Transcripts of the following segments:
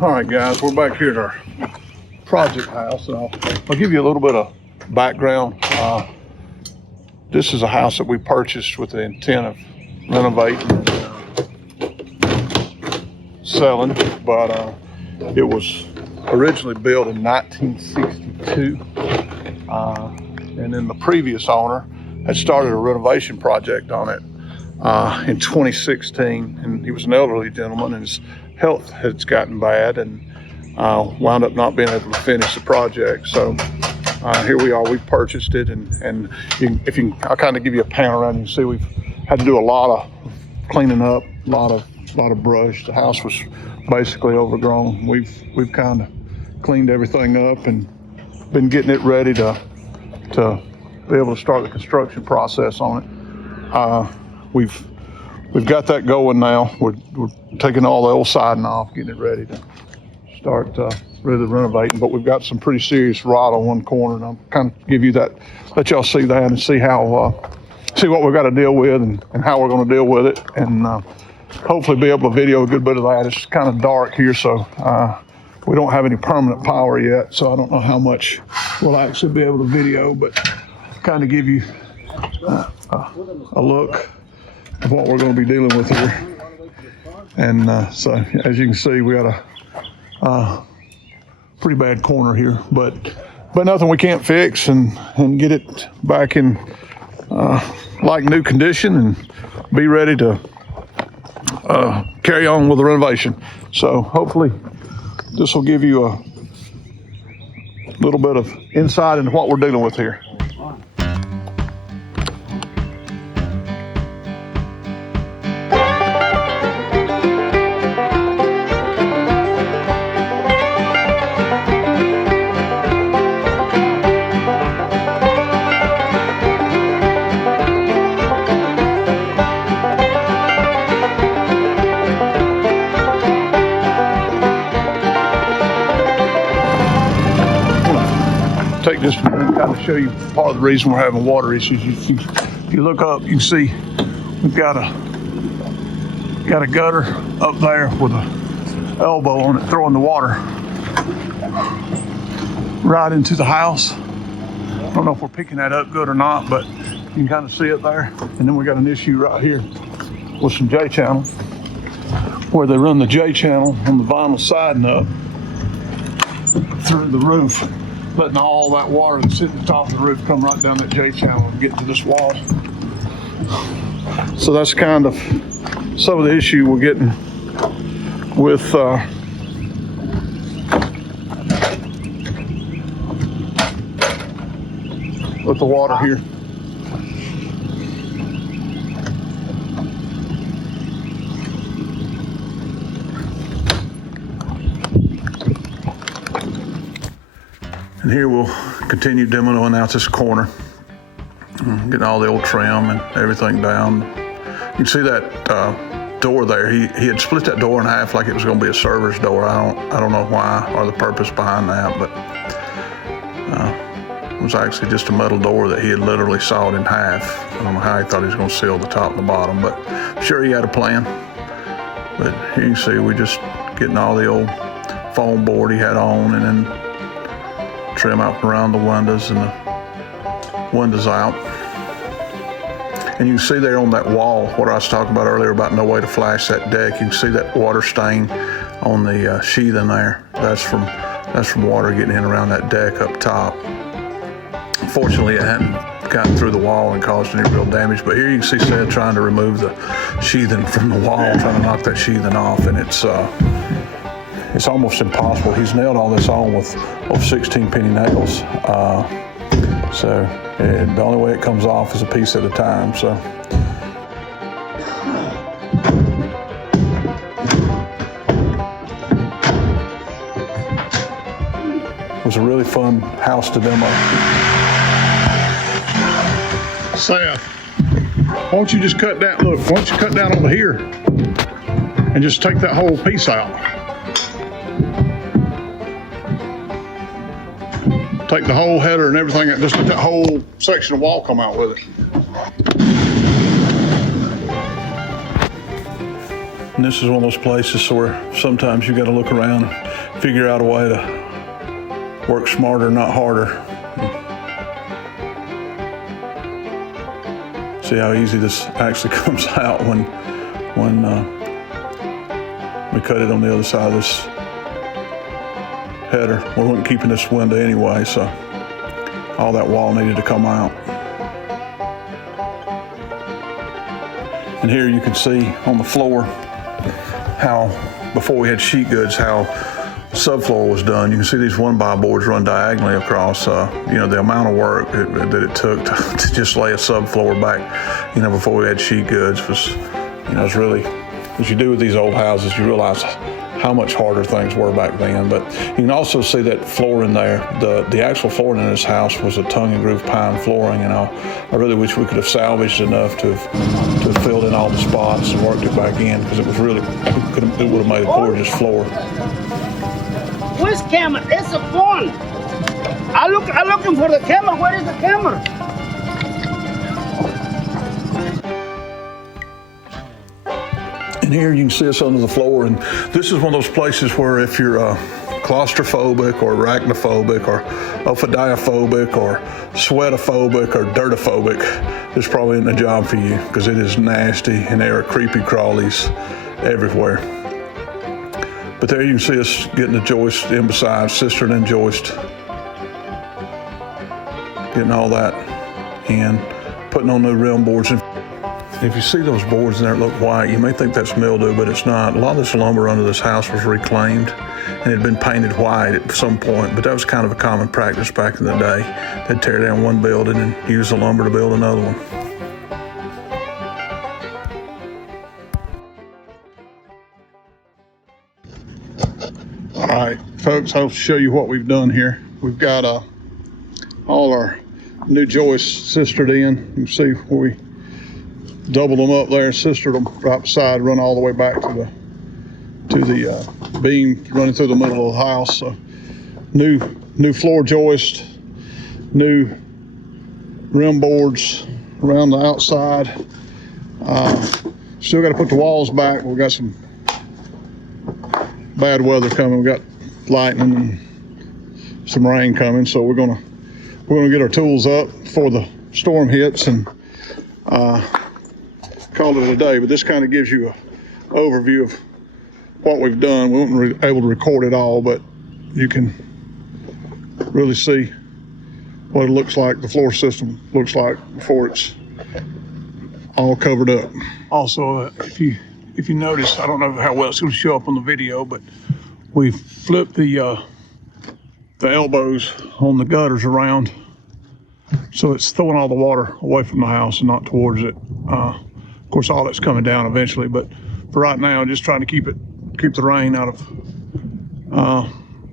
All right, guys, we're back here at our project house, and I'll give you a little bit of background. This is a house that we purchased with the intent of renovating and selling, but it was originally built in 1962, and then the previous owner had started a renovation project on it in 2016, and he was an elderly gentleman, and his health has gotten bad, and wound up not being able to finish the project. So here we are. We purchased it, and I'll kind of give you a pan around. You can see we've had to do a lot of cleaning up, a lot of brush. The house was basically overgrown. We've kind of cleaned everything up and been getting it ready to be able to start the construction process on it. We've got that going now. We're taking all the old siding off, getting it ready to start really renovating. But we've got some pretty serious rot on one corner, and I'll kind of give you that, let y'all see that and see see what we've got to deal with and how we're going to deal with it, and hopefully be able to video a good bit of that. It's kind of dark here, so we don't have any permanent power yet, so I don't know how much we'll actually be able to video, but kind of give you a look of what we're going to be dealing with here. And so as you can see, we got a pretty bad corner here, but nothing we can't fix and get it back in like new condition and be ready to carry on with the renovation. So hopefully this will give you a little bit of insight into what we're dealing with here. Take this and kind of show you part of the reason we're having water issues. If you look up, you can see we've got a gutter up there with an elbow on it, throwing the water right into the house. I don't know if we're picking that up good or not, but you can kind of see it there. And then we got an issue right here with some J channel, where they run the J channel on the vinyl siding up through the roof, letting all that water that's sitting at the top of the roof come right down that J channel and get to this wall. So that's kind of some of the issue we're getting with the water here. And here we'll continue demoing out this corner, getting all the old trim and everything down. You can see that door there. He had split that door in half like it was going to be a server's door. I don't know why or the purpose behind that, but it was actually just a metal door that he had literally sawed in half. I don't know how he thought he was going to seal the top and the bottom, but I'm sure he had a plan. But here you see we just getting all the old foam board he had on, and then trim out around the windows and the windows out. And you can see there on that wall what I was talking about earlier about no way to flash that deck. You can see that water stain on the sheathing there. That's from water getting in around that deck up top. Fortunately, it hadn't gotten through the wall and caused any real damage. But here you can see Seth trying to remove the sheathing from the wall, trying to knock that sheathing off, and it's almost impossible. He's nailed all this on with 16 penny nails. So the only way it comes off is a piece at a time. So it was a really fun house to demo. Seth, why don't you just cut down, look, why don't you cut down over here and just take that whole piece out. Take the whole header and everything, just let that whole section of wall come out with it. And this is one of those places where sometimes you got to look around figure out a way to work smarter, not harder. See how easy this actually comes out when we cut it on the other side of this header. We weren't keeping this window anyway, so all that wall needed to come out. And here you can see on the floor how, before we had sheet goods, how subfloor was done. You can see these 1x boards run diagonally across. The amount of work that it took to just lay a subfloor back, before we had sheet goods was, it's really, as you do with these old houses, you realize how much harder things were back then. But you can also see that floor in there. The actual flooring in this house was a tongue and groove pine flooring, and I really wish we could have salvaged enough to have filled in all the spots and worked it back in, because it was really, it would have made a gorgeous floor. Where's camera? It's a phone. I'm looking for the camera. Where is the camera? And here you can see us under the floor, and this is one of those places where if you're claustrophobic or arachnophobic or ophidiophobic or sweatophobic or dirtophobic, this probably isn't a job for you, because it is nasty and there are creepy crawlies everywhere. But there you can see us getting the joist in beside, cistern and joist, getting all that in, putting on new rim boards. And if you see those boards in there that look white, you may think that's mildew, but it's not. A lot of this lumber under this house was reclaimed and it had been painted white at some point, but that was kind of a common practice back in the day. They'd tear down one building and use the lumber to build another one. All right, folks, I'll show you what we've done here. We've got all our new joists sistered in. You can see where we doubled them up there, sistered them right beside, run all the way back to the beam running through the middle of the house. So new floor joist, new rim boards around the outside. Still got to put the walls back. We've got some bad weather coming. We got lightning and some rain coming, so we're gonna get our tools up before the storm hits and call it a day. But this kind of gives you an overview of what we've done. We weren't able to record it all, but you can really see what it looks like, the floor system looks like before it's all covered up. Also, if you notice, I don't know how well it's going to show up on the video, but we flipped the elbows on the gutters around, so it's throwing all the water away from the house and not towards it. Of course, all that's coming down eventually, but for right now, just trying to keep the rain out of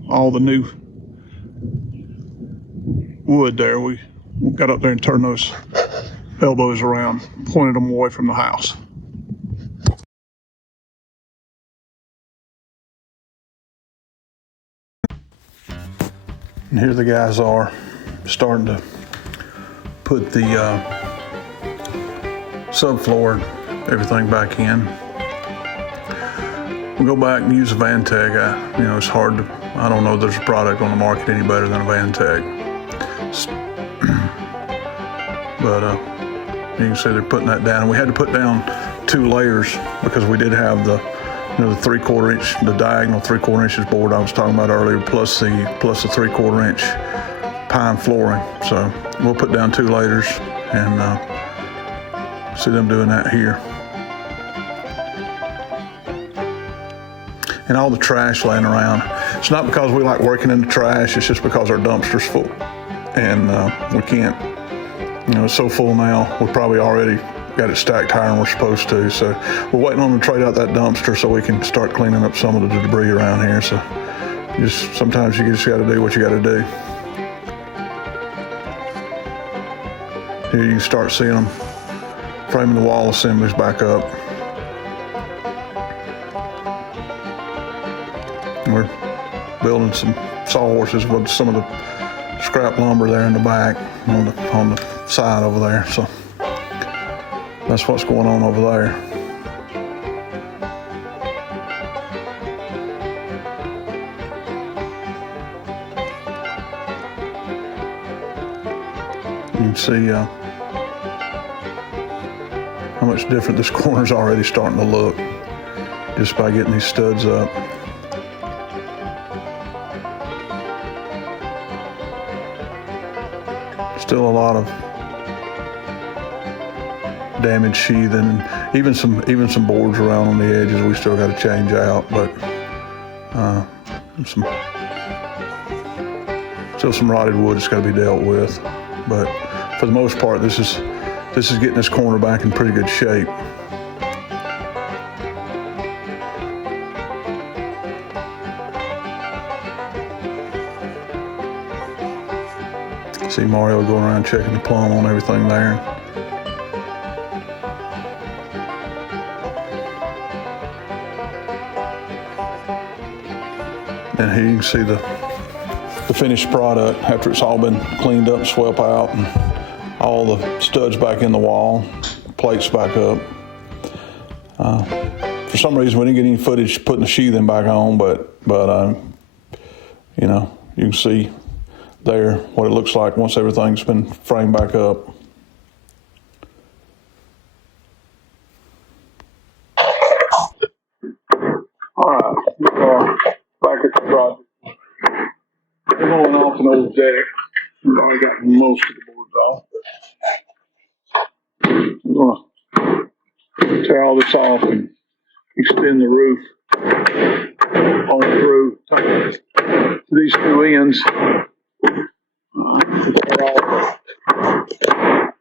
all the new wood there. We got up there and turned those elbows around, pointed them away from the house. And here the guys are starting to put the subfloor, everything back in. We'll go back and use a Vantec. It's hard to, I don't know there's a product on the market any better than a Vantec. But you can see they're putting that down. And we had to put down 2 layers because we did have the 3/4 inch, the diagonal 3/4 inches board I was talking about earlier, plus the 3/4 inch pine flooring. So we'll put down 2 layers and see them doing that here. And all the trash laying around. It's not because we like working in the trash, it's just because our dumpster's full. And we can't, it's so full now, we probably already got it stacked higher than we're supposed to. So we're waiting on them to trade out that dumpster so we can start cleaning up some of the debris around here. So sometimes you just got to do what you got to do. Here you can start seeing them framing the wall assemblies back up. We're building some sawhorses with some of the scrap lumber there in the back on the side over there. So that's what's going on over there. see how much different this corner's already starting to look just by getting these studs up. Still a lot of damaged sheathing, and even some boards around on the edges we still got to change out, but still some rotted wood that's got to be dealt with. But for the most part, this is getting this corner back in pretty good shape. See Mario going around checking the plumb on everything there. And here you can see the finished product after it's all been cleaned up, swept out, and all the studs back in the wall, plates back up. For some reason, we didn't get any footage putting the sheathing back on, but you know, you can see there what it looks like once everything's been framed back up. All right, we are back at the project. We're going off an old deck. We've already got most of the boards off. We're going to tear all this off and extend the roof on through these two ends.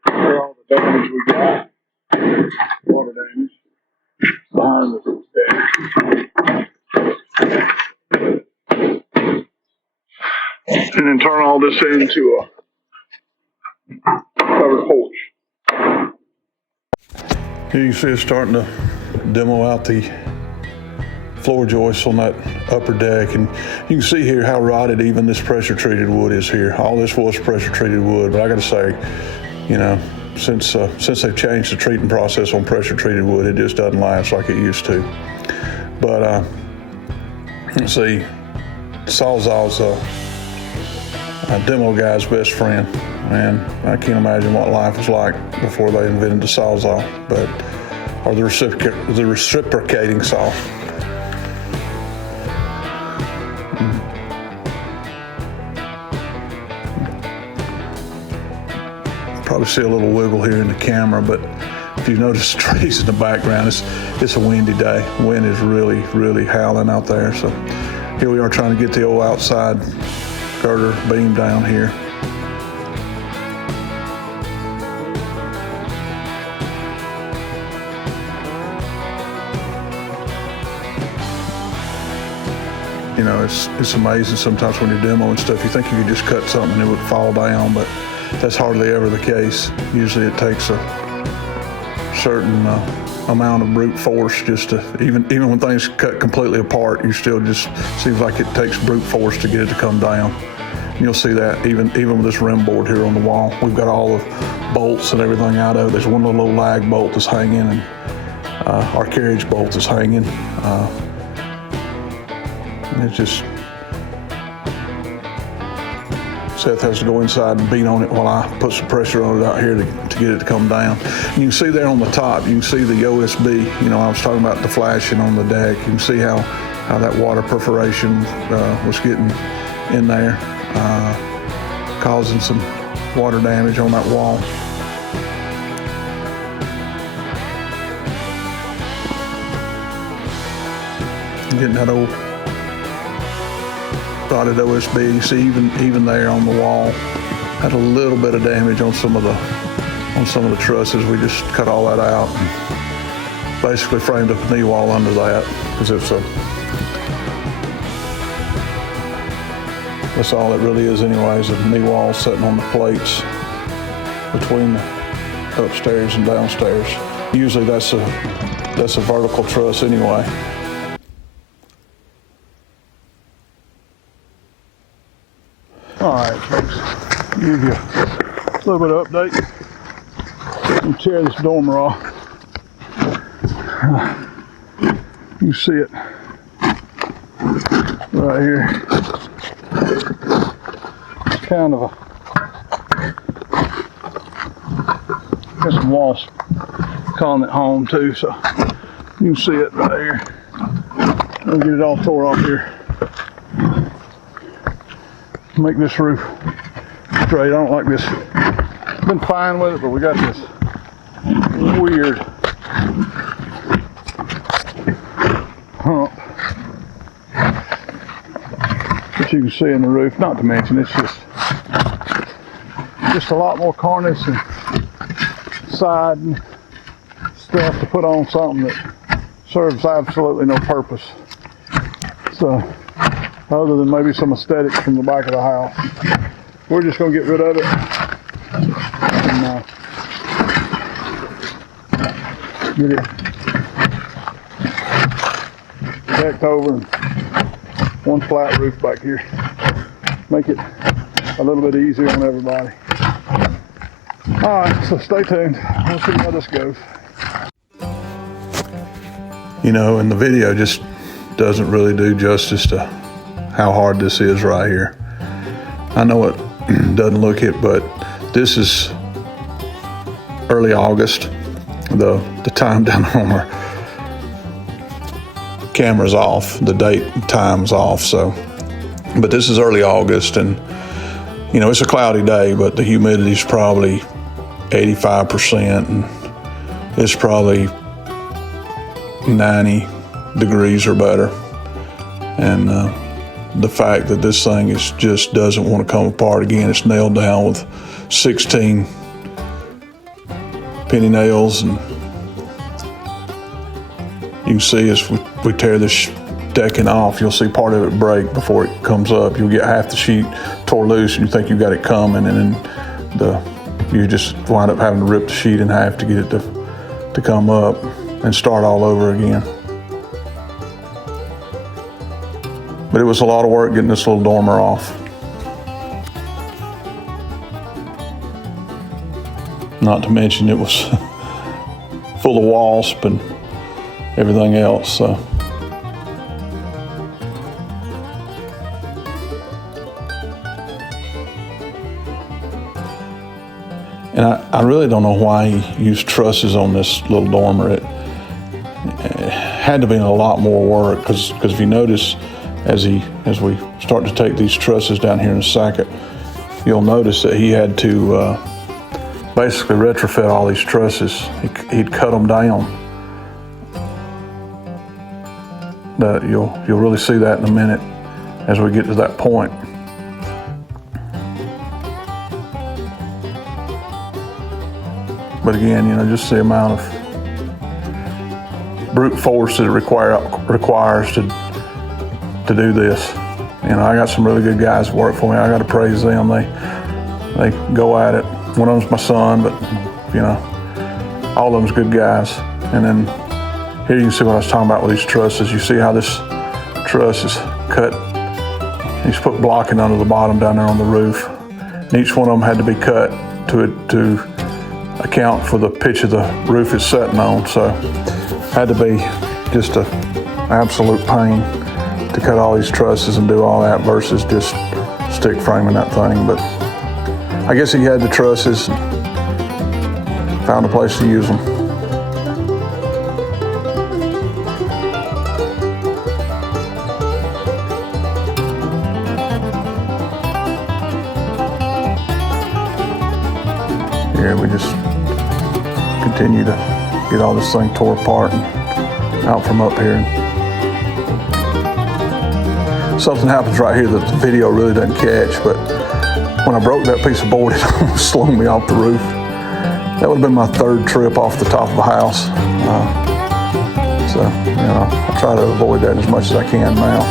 Tear all the damage we got, water damage, behind the deck. And then turn all this into a covered porch. Here you see it's starting to demo out the floor joists on that upper deck, and you can see here how rotted even this pressure treated wood is here. All this was pressure treated wood, but I got to say, you know, since they've changed the treating process on pressure treated wood, it just doesn't last like it used to. But let's see, Sawzall's a demo guy's best friend, and I can't imagine what life was like before they invented the Sawzall, or the reciprocating saw. Probably see a little wiggle here in the camera, but if you notice the trees in the background, it's a windy day. Wind is really, really howling out there. So here we are trying to get the old outside girder beam down here. You know, it's amazing sometimes when you're demoing stuff, you think you could just cut something and it would fall down, but that's hardly ever the case. Usually it takes a certain amount of brute force just to, even when things cut completely apart, you still just, seems like it takes brute force to get it to come down. And you'll see that even with this rim board here on the wall. We've got all the bolts and everything out of it. There's one little lag bolt that's hanging, and our carriage bolt is hanging. And it's just, Seth has to go inside and beat on it while I put some pressure on it out here to get it to come down. And you can see there on the top, you can see the OSB. You know, I was talking about the flashing on the deck. You can see how that water perforation was getting in there, causing some water damage on that wall. Getting that old rotted OSB. You see even there on the wall, had a little bit of damage on some of the trusses. We just cut all that out and basically framed up a knee wall under that, because that's all it really is anyways, a knee wall sitting on the plates between the upstairs and downstairs. Usually that's a vertical truss anyway. All right, folks, give you a little bit of update. Let me tear this dormer off. You see it right here. It's kind of a Got some wasps calling it home too, so you can see it right here. I'll get it all tore off here. Make this roof straight. I don't like this. Been fine with it, but we got this weird hump that you can see in the roof. Not to mention, it's just a lot more cornice and side and stuff to put on something that serves absolutely no purpose. So, other than maybe some aesthetics from the back of the house, we're just going to get rid of it and get it decked over and one flat roof back here. Make it a little bit easier on everybody. Alright, so stay tuned. We'll see how this goes. You know, and the video just doesn't really do justice to how hard this is right here. I know it doesn't look it, but this is early August. The time down on our camera's off. The date and time's off, so. But this is early August, and you know, it's a cloudy day, but the humidity's probably 85%, and it's probably 90 degrees or better. And the fact that this thing just doesn't want to come apart again. It's nailed down with 16 penny nails, and you can see as we tear this decking off, you'll see part of it break before it comes up. You'll get half the sheet tore loose, and you think you got it coming, and then you just wind up having to rip the sheet in half to get it to come up and start all over again. But it was a lot of work getting this little dormer off. Not to mention it was full of wasp and everything else, so. And I really don't know why he used trusses on this little dormer. It had to be a lot more work, because if you notice, as we start to take these trusses down here in a second, you'll notice that he had to basically retrofit all these trusses. He'd cut them down. That you'll really see that in a minute as we get to that point. But again, you know, just the amount of brute force that it requires to do this. You know, I got some really good guys that work for me. I got to praise them. They go at it. One of them's my son, but you know, all of them's good guys. And then here you can see what I was talking about with these trusses. You see how this truss is cut. He's put blocking under the bottom down there on the roof. And each one of them had to be cut to account for the pitch of the roof it's sitting on. So had to be just an absolute pain to cut all these trusses and do all that versus just stick framing that thing. But I guess he had the trusses, found a place to use them. Here we just continue to get all this thing tore apart and out from up here. Something happens right here that the video really doesn't catch, but when I broke that piece of board, it almost slung me off the roof. That would have been my third trip off the top of a house. So, you know, I try to avoid that as much as I can now,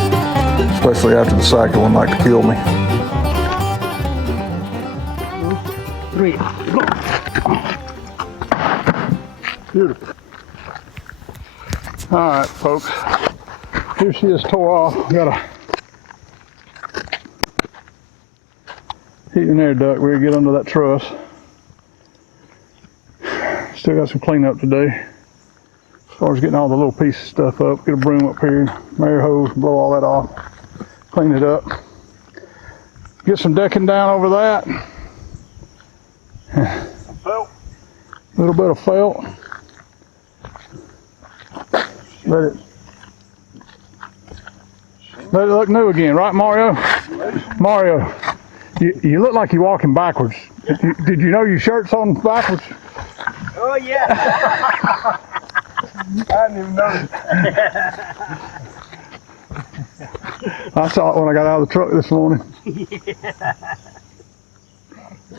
especially after the second one like to kill me. 3, go. Beautiful. All right, folks. Here she is tore off. Got a heat and air duct. We're gonna get under that truss. Still got some cleanup to do. As far as getting all the little piece of stuff up, get a broom up here, air hose, blow all that off, clean it up. Get some decking down over that. little bit of felt. Let it look new again, right, Mario? Mario, you look like you're walking backwards. Did you know your shirt's on backwards? Oh yeah. I didn't even notice. I saw it when I got out of the truck this morning.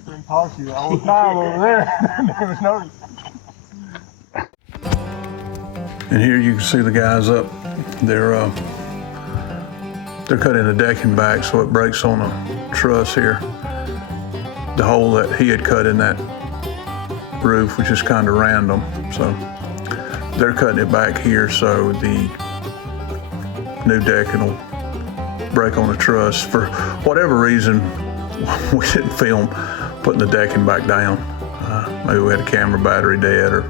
Been past you all the time over there. I never noticed. And here you can see the guys up. They're cutting the decking back so it breaks on a truss here. The hole that he had cut in that roof was just kind of random, so they're cutting it back here so the new decking will break on the truss. For whatever reason, we didn't film putting the decking back down. Maybe we had a camera battery dead or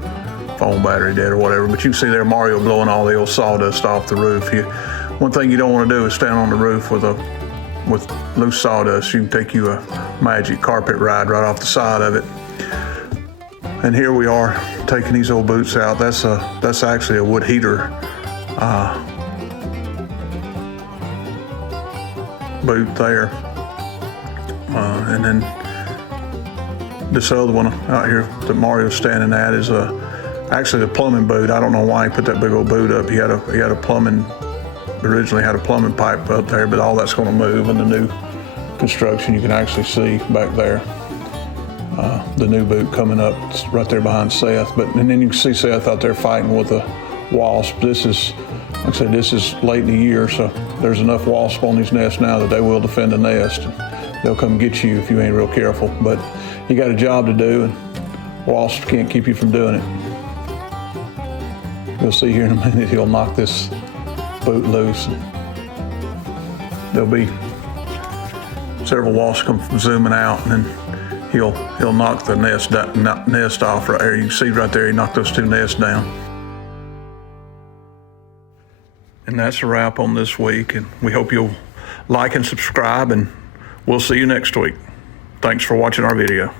phone battery dead or whatever, but you can see there Mario blowing all the old sawdust off the roof. One thing you don't want to do is stand on the roof with loose sawdust. You can take you a magic carpet ride right off the side of it. And here we are taking these old boots out. That's actually a wood heater boot there. And then this other one out here that Mario's standing at is actually the plumbing boot. I don't know why he put that big old boot up. He originally had a plumbing pipe up there, but all that's going to move in the new construction. You can actually see back there the new boot coming up. It's right there behind Seth. And then you can see Seth out there fighting with a wasp. This is, like I said, this is late in the year, so there's enough wasps on these nests now that they will defend the nest. They'll come get you if you ain't real careful. But you got a job to do, and wasps can't keep you from doing it. You'll see here in a minute he'll knock this boot loose. There'll be several wasps come zooming out, and then he'll knock the nest off right there. You can see right there he knocked those two nests down. And that's a wrap on this week, and we hope you'll like and subscribe, and we'll see you next week. Thanks for watching our video.